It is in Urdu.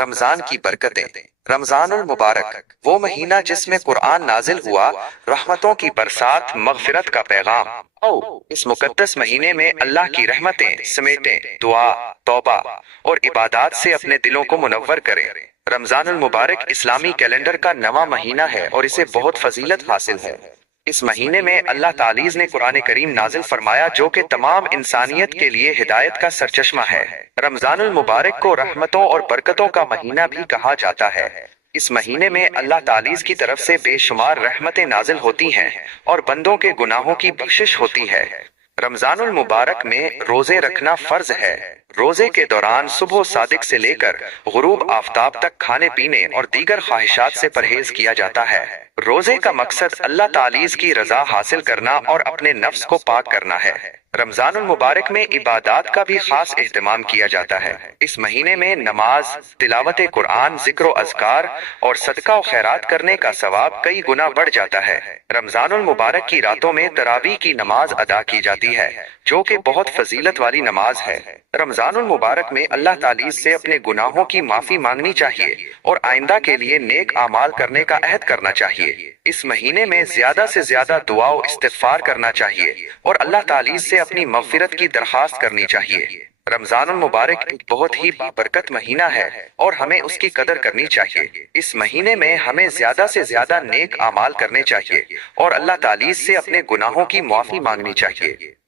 رمضان کی برکتیں۔ رمضان المبارک وہ مہینہ جس میں قرآن نازل ہوا، رحمتوں کی برسات، مغفرت کا پیغام۔ اس مقدس مہینے میں اللہ کی رحمتیں سمیٹیں، دعا، توبہ اور عبادات سے اپنے دلوں کو منور کریں۔ رمضان المبارک اسلامی کیلنڈر کا نواں مہینہ ہے اور اسے بہت فضیلت حاصل ہے۔ اس مہینے میں اللہ تعالیٰ نے قرآن کریم نازل فرمایا جو کہ تمام انسانیت کے لیے ہدایت کا سرچشمہ ہے۔ رمضان المبارک کو رحمتوں اور برکتوں کا مہینہ بھی کہا جاتا ہے۔ اس مہینے میں اللہ تعالیٰ کی طرف سے بے شمار رحمتیں نازل ہوتی ہیں اور بندوں کے گناہوں کی بخشش ہوتی ہے۔ رمضان المبارک میں روزے رکھنا فرض ہے۔ روزے کے دوران صبح صادق سے لے کر غروب آفتاب تک کھانے پینے اور دیگر خواہشات سے پرہیز کیا جاتا ہے۔ روزے کا مقصد اللہ تعالیٰ کی رضا حاصل کرنا اور اپنے نفس کو پاک کرنا ہے۔ رمضان المبارک میں عبادات کا بھی خاص اہتمام کیا جاتا ہے۔ اس مہینے میں نماز، تلاوت قرآن، ذکر و اذکار اور صدقہ و خیرات کرنے کا ثواب کئی گنا بڑھ جاتا ہے۔ رمضان المبارک کی راتوں میں تراویح کی نماز ادا کی جاتی ہے جو کہ بہت فضیلت والی نماز ہے۔ رمضان المبارک میں اللہ تعالیٰ سے اپنے گناہوں کی معافی مانگنی چاہیے اور آئندہ کے لیے نیک اعمال کرنے کا عہد کرنا چاہیے۔ اس مہینے میں زیادہ سے زیادہ دعا و استغفار کرنا چاہیے اور اللہ تعالیٰ سے اپنی مغفرت کی درخواست کرنی چاہیے۔ رمضان المبارک ایک بہت ہی بابرکت مہینہ ہے اور ہمیں اس کی قدر کرنی چاہیے۔ اس مہینے میں ہمیں زیادہ سے زیادہ نیک اعمال کرنے چاہیے اور اللہ تعالیٰ سے اپنے گناہوں کی معافی مانگنی چاہیے۔